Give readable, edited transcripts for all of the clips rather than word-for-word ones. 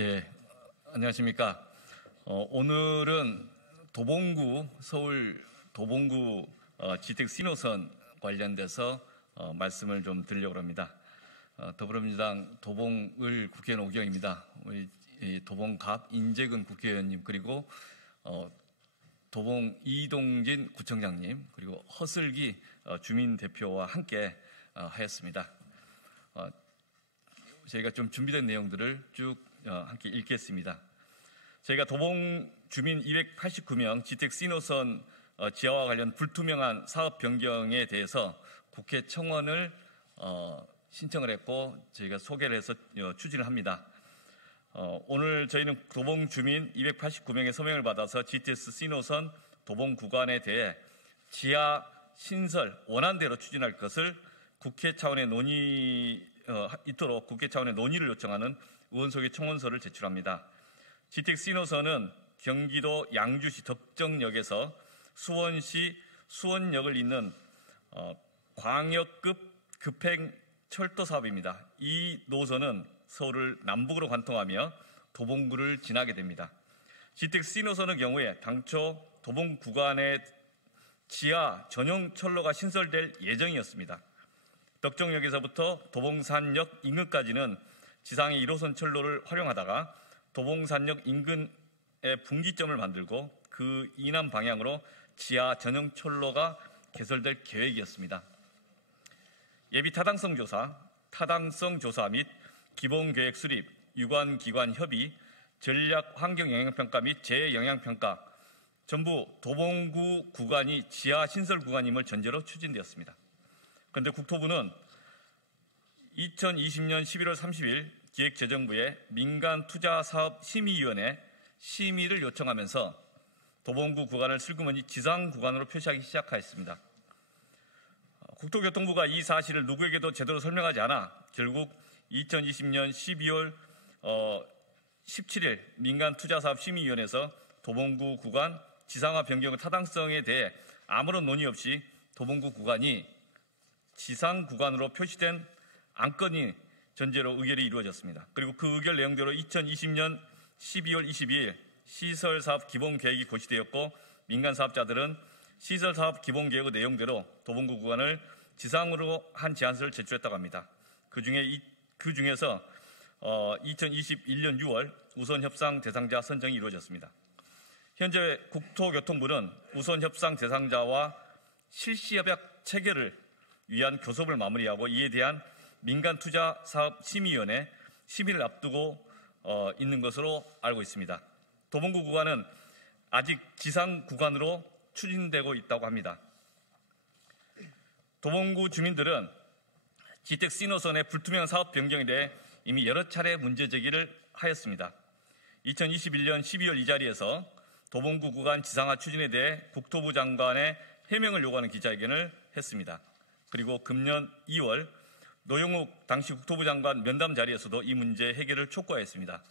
예, 안녕하십니까. 오늘은 도봉구, 서울 도봉구 지택 신호선 관련돼서 말씀을 좀 드리려고 합니다. 더불어민주당 도봉을 국회의원 오경입니다. 우리 도봉갑 인재근 국회의원님, 그리고 도봉 이동진 구청장님, 그리고 허슬기 주민대표와 함께 하였습니다. 저희가 좀 준비된 내용들을 쭉 함께 읽겠습니다. 저희가 도봉 주민 289명 지택 신호선 지하와 관련 불투명한 사업 변경에 대해서 국회 청원을 신청을 했고 저희가 소개를 해서 추진을 합니다. 오늘 저희는 도봉 주민 289명의 서명을 받아서 GTS 신호선 도봉 구간에 대해 지하 신설 원안대로 추진할 것을 국회 차원의 있도록 국회 차원의 논의를 요청하는 의원소개 청원서를 제출합니다. GTX 신호선은 경기도 양주시 덕정역에서 수원시 수원역을 잇는 광역급 급행 철도 사업입니다. 이 노선은 서울을 남북으로 관통하며 도봉구를 지나게 됩니다. GTX 신호선의 경우에 당초 도봉 구간에 지하 전용 철로가 신설될 예정이었습니다. 덕정역에서부터 도봉산역 인근까지는 지상의 1호선 철로를 활용하다가 도봉산역 인근에 분기점을 만들고 그 이남 방향으로 지하 전용 철로가 개설될 계획이었습니다. 예비 타당성 조사 및 기본계획 수립, 유관기관 협의, 전략 환경영향평가 및 재영향평가 전부 도봉구 구간이 지하 신설 구간임을 전제로 추진되었습니다. 그런데 국토부는 2020년 11월 30일 기획재정부에 민간투자사업심의위원회 심의를 요청하면서 도봉구 구간을 슬그머니 지상 구간으로 표시하기 시작하였습니다. 국토교통부가 이 사실을 누구에게도 제대로 설명하지 않아 결국 2020년 12월 17일 민간투자사업심의위원회에서 도봉구 구간 지상화 변경의 타당성에 대해 아무런 논의 없이 도봉구 구간이 지상 구간으로 표시된 안건이 전제로 의결이 이루어졌습니다. 그리고 그 의결 내용대로 2020년 12월 22일 시설사업 기본계획이 고시되었고 민간사업자들은 시설사업 기본계획의 내용대로 도봉구 구간을 지상으로 한 제안서를 제출했다고 합니다. 그 중에서 2021년 6월 우선협상 대상자 선정이 이루어졌습니다. 현재 국토교통부는 우선협상 대상자와 실시협약 체결을 위한 교섭을 마무리하고 이에 대한 민간투자사업심의위원회 심의를 앞두고 있는 것으로 알고 있습니다. 도봉구 구간은 아직 지상 구간으로 추진되고 있다고 합니다. 도봉구 주민들은 GTX 신호선의 불투명한 사업 변경에 대해 이미 여러 차례 문제 제기를 하였습니다. 2021년 12월 이 자리에서 도봉구 구간 지상화 추진에 대해 국토부 장관의 해명을 요구하는 기자회견을 했습니다. 그리고 금년 2월 노영욱 당시 국토부 장관 면담 자리에서도 이 문제 해결을 촉구하였습니다.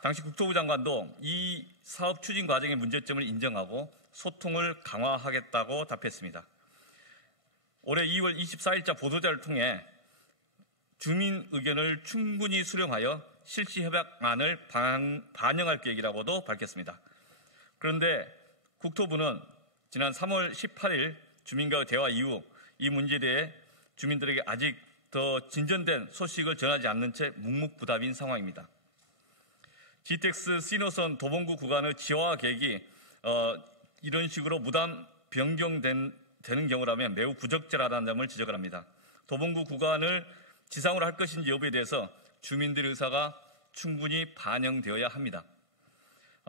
당시 국토부 장관도 이 사업 추진 과정의 문제점을 인정하고 소통을 강화하겠다고 답했습니다. 올해 2월 24일자 보도자를 통해 주민 의견을 충분히 수렴하여 실시협약안을 반영할 계획이라고도 밝혔습니다. 그런데 국토부는 지난 3월 18일 주민과의 대화 이후 이 문제에 대해 주민들에게 아직 더 진전된 소식을 전하지 않는 채 묵묵부답인 상황입니다. GTX 신호선 도봉구 구간의 지하화 계획이 이런 식으로 무단 변경되는 경우라면 매우 부적절하다는 점을 지적을 합니다. 도봉구 구간을 지상으로 할 것인지 여부에 대해서 주민들의 의사가 충분히 반영되어야 합니다.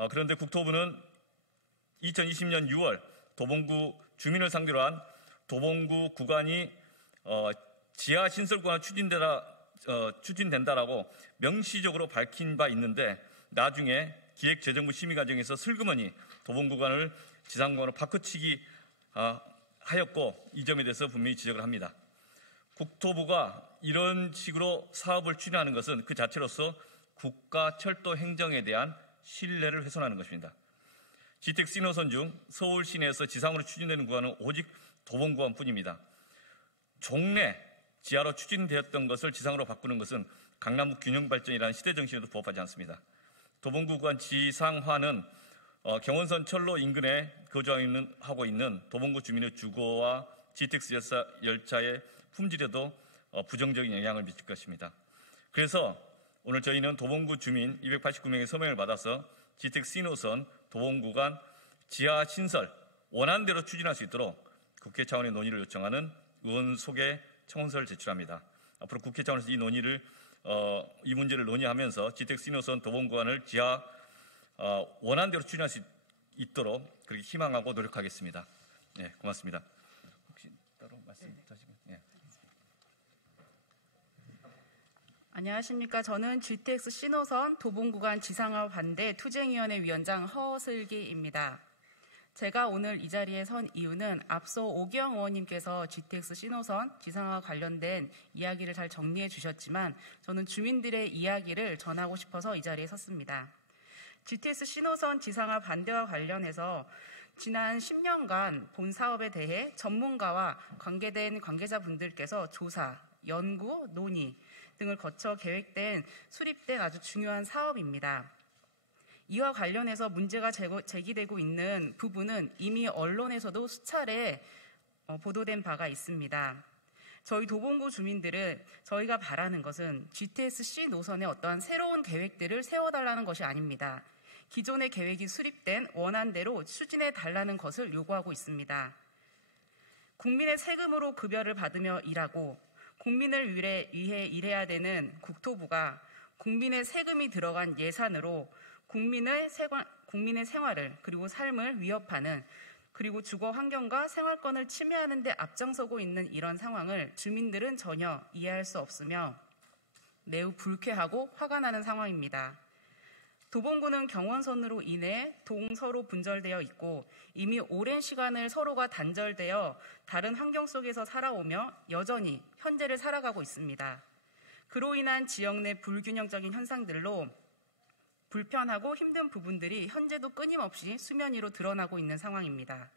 그런데 국토부는 2020년 6월 도봉구 주민을 상대로 한 도봉구 구간이 지하 신설 구간 추진된다라고 명시적으로 밝힌 바 있는데 나중에 기획재정부 심의 과정에서 슬그머니 도봉구 구간을 지상 구간으로 바꿔치기 하였고 이 점에 대해서 분명히 지적을 합니다. 국토부가 이런 식으로 사업을 추진하는 것은 그 자체로서 국가 철도 행정에 대한 신뢰를 훼손하는 것입니다. GTX 신호선 중 서울 시내에서 지상으로 추진되는 구간은 오직 도봉 구간뿐입니다. 종래 지하로 추진되었던 것을 지상으로 바꾸는 것은 강남북 균형발전이라는 시대 정신에도 부합하지 않습니다. 도봉구 구간 지상화는 경원선 철로 인근에 거주하고 있는 도봉구 주민의 주거와 GTX 열차의 품질에도 부정적인 영향을 미칠 것입니다. 그래서 오늘 저희는 도봉구 주민 289명의 서명을 받아서 GTX 신호선 도봉구 간 지하 신설 원안대로 추진할 수 있도록 국회 차원의 논의를 요청하는 의원 소개 청원서를 제출합니다. 앞으로 국회 차원에서 이 문제를 논의하면서 GTX 신호선 도봉구 간을 지하 원안대로 추진할 수 있도록 그렇게 희망하고 노력하겠습니다. 네, 고맙습니다. 혹시 따로 말씀하시면? 네. 안녕하십니까. 저는 GTX 신호선 도봉구 간 지상화 반대 투쟁위원회 위원장 허슬기입니다. 제가 오늘 이 자리에 선 이유는 앞서 오기영 의원님께서 GTX 신호선 지상화 관련된 이야기를 잘 정리해 주셨지만 저는 주민들의 이야기를 전하고 싶어서 이 자리에 섰습니다. GTX 신호선 지상화 반대와 관련해서 지난 10년간 본 사업에 대해 전문가와 관계된 관계자분들께서 조사, 연구, 논의 등을 거쳐 계획된 수립된 아주 중요한 사업입니다. 이와 관련해서 문제가 제기되고 있는 부분은 이미 언론에서도 수차례 보도된 바가 있습니다. 저희 도봉구 주민들은 저희가 바라는 것은 GTX-C 노선의 어떠한 새로운 계획들을 세워달라는 것이 아닙니다. 기존의 계획이 수립된 원안대로 추진해달라는 것을 요구하고 있습니다. 국민의 세금으로 급여를 받으며 일하고 국민을 위해 일해야 되는 국토부가 국민의 세금이 들어간 예산으로 국민의 생활을 그리고 삶을 위협하는 그리고 주거 환경과 생활권을 침해하는 데 앞장서고 있는 이런 상황을 주민들은 전혀 이해할 수 없으며 매우 불쾌하고 화가 나는 상황입니다. 도봉구는 경원선으로 인해 동서로 분절되어 있고 이미 오랜 시간을 서로가 단절되어 다른 환경 속에서 살아오며 여전히 현재를 살아가고 있습니다. 그로 인한 지역 내 불균형적인 현상들로 불편하고 힘든 부분들이 현재도 끊임없이 수면 위로 드러나고 있는 상황입니다.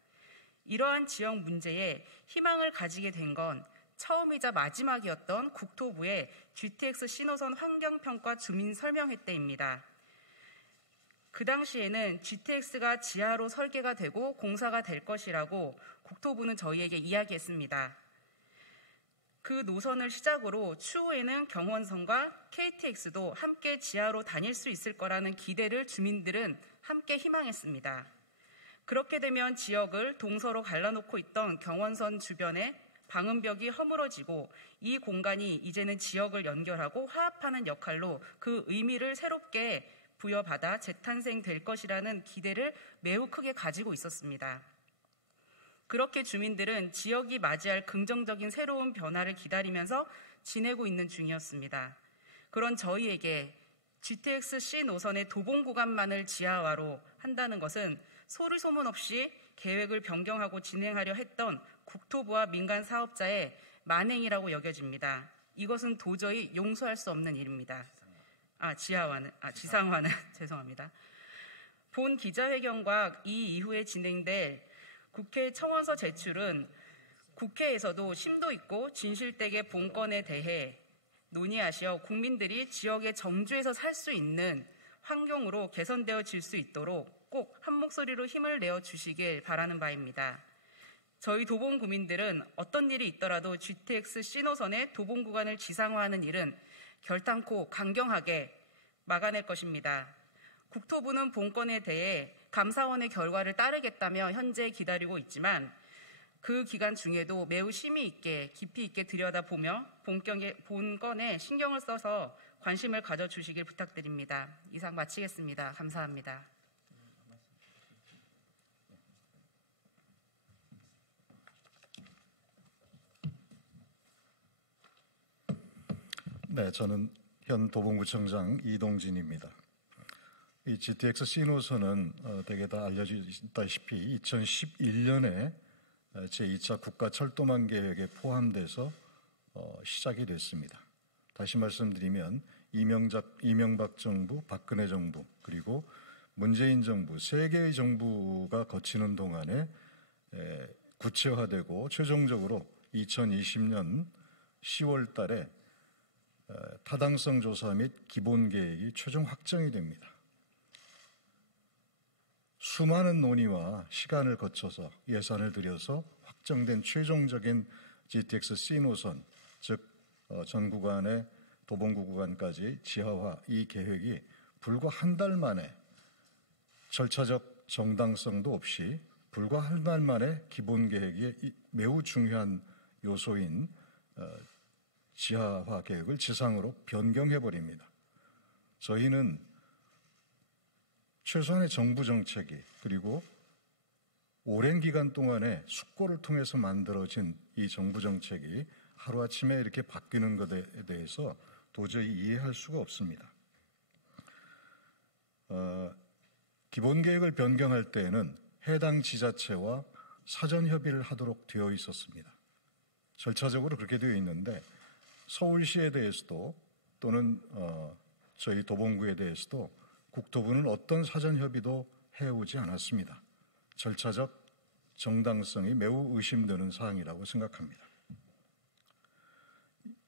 이러한 지역 문제에 희망을 가지게 된 건 처음이자 마지막이었던 국토부의 GTX 신호선 환경평가 주민 설명회 때입니다. 그 당시에는 GTX가 지하로 설계가 되고 공사가 될 것이라고 국토부는 저희에게 이야기했습니다. 그 노선을 시작으로 추후에는 경원선과 KTX도 함께 지하로 다닐 수 있을 거라는 기대를 주민들은 함께 희망했습니다. 그렇게 되면 지역을 동서로 갈라놓고 있던 경원선 주변에 방음벽이 허물어지고 이 공간이 이제는 지역을 연결하고 화합하는 역할로 그 의미를 새롭게 부여받아 재탄생될 것이라는 기대를 매우 크게 가지고 있었습니다. 그렇게 주민들은 지역이 맞이할 긍정적인 새로운 변화를 기다리면서 지내고 있는 중이었습니다. 그런 저희에게 GTX-C 노선의 도봉 구간만을 지하화로 한다는 것은 소리 소문 없이 계획을 변경하고 진행하려 했던 국토부와 민간 사업자의 만행이라고 여겨집니다. 이것은 도저히 용서할 수 없는 일입니다. 지상화는 죄송합니다. 본 기자회견과 이 이후에 진행될 국회 청원서 제출은 국회에서도 심도 있고 진실되게 본건에 대해 논의하시어 국민들이 지역의 정주에서 살 수 있는 환경으로 개선되어질 수 있도록 꼭 한 목소리로 힘을 내어 주시길 바라는 바입니다. 저희 도봉 구민들은 어떤 일이 있더라도 GTX 신호선의 도봉 구간을 지상화하는 일은 결탄코 강경하게 막아낼 것입니다. 국토부는 본건에 대해 감사원의 결과를 따르겠다며 현재 기다리고 있지만 그 기간 중에도 매우 심의 있게 깊이 있게 들여다보며 본건에 신경을 써서 관심을 가져주시길 부탁드립니다. 이상 마치겠습니다. 감사합니다. 네, 저는 현 도봉구청장 이동진입니다. 이 GTX 신호선은 대개 다 알려지다시피 2011년에 제2차 국가철도망 계획에 포함돼서 시작이 됐습니다. 다시 말씀드리면 이명박 정부, 박근혜 정부, 그리고 문재인 정부, 세 개의 정부가 거치는 동안에 구체화되고 최종적으로 2020년 10월 달에 타당성 조사 및 기본 계획이 최종 확정이 됩니다. 수많은 논의와 시간을 거쳐서 예산을 들여서 확정된 최종적인 GTX C 노선, 즉 전 구간의 도봉구 구간까지 지하화 이 계획이 불과 한 달 만에 절차적 정당성도 없이 불과 한 달 만에 기본 계획이 매우 중요한 요소인 지하화 계획을 지상으로 변경해버립니다. 저희는 최소한의 정부 정책이 그리고 오랜 기간 동안에 숙고를 통해서 만들어진 이 정부 정책이 하루아침에 이렇게 바뀌는 것에 대해서 도저히 이해할 수가 없습니다. 기본 계획을 변경할 때에는 해당 지자체와 사전 협의를 하도록 되어 있었습니다. 절차적으로 그렇게 되어 있는데 서울시에 대해서도 또는 저희 도봉구에 대해서도 국토부는 어떤 사전 협의도 해오지 않았습니다. 절차적 정당성이 매우 의심되는 사항이라고 생각합니다.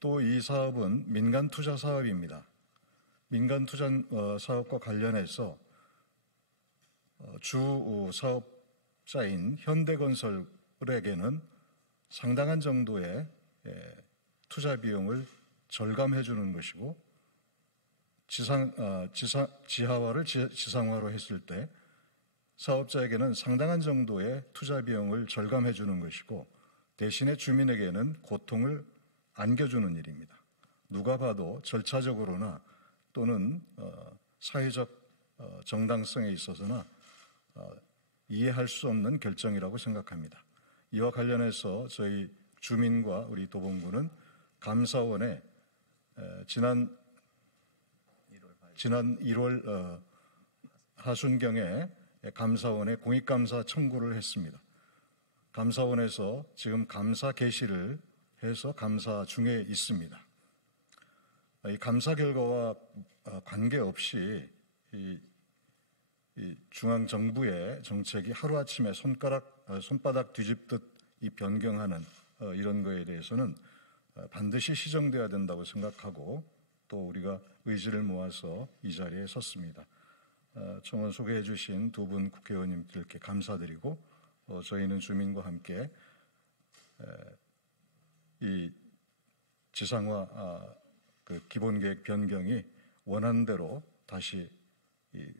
또 이 사업은 민간 투자 사업입니다. 민간 투자 사업과 관련해서 주 사업자인 현대건설에게는 상당한 정도의 투자 비용을 절감해 주는 것이고 지하화를 지상화로 했을 때 사업자에게는 상당한 정도의 투자 비용을 절감해 주는 것이고 대신에 주민에게는 고통을 안겨주는 일입니다. 누가 봐도 절차적으로나 또는 사회적 정당성에 있어서나 이해할 수 없는 결정이라고 생각합니다. 이와 관련해서 저희 주민과 우리 도봉구는 감사원에 지난 1월 하순경에 감사원에 공익감사 청구를 했습니다. 감사원에서 지금 감사 개시를 해서 감사 중에 있습니다. 이 감사 결과와 관계없이 이 중앙정부의 정책이 하루아침에 손바닥 뒤집듯 이 변경하는 이런 거에 대해서는 반드시 시정돼야 된다고 생각하고 또 우리가 의지를 모아서 이 자리에 섰습니다. 청원 소개해 주신 두 분 국회의원님들께 감사드리고 저희는 주민과 함께 이 지상화 그 기본계획 변경이 원한대로 다시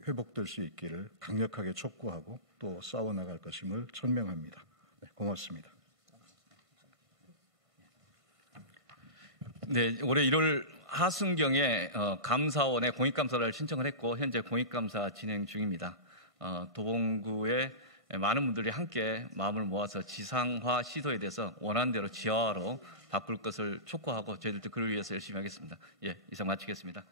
회복될 수 있기를 강력하게 촉구하고 또 싸워나갈 것임을 천명합니다. 네, 고맙습니다. 네, 올해 1월 하순경에 감사원에 공익감사를 신청을 했고 현재 공익감사 진행 중입니다. 도봉구의 많은 분들이 함께 마음을 모아서 지상화 시도에 대해서 원하는 대로 지하화로 바꿀 것을 촉구하고 저희들도 그를 위해서 열심히 하겠습니다. 예, 이상 마치겠습니다.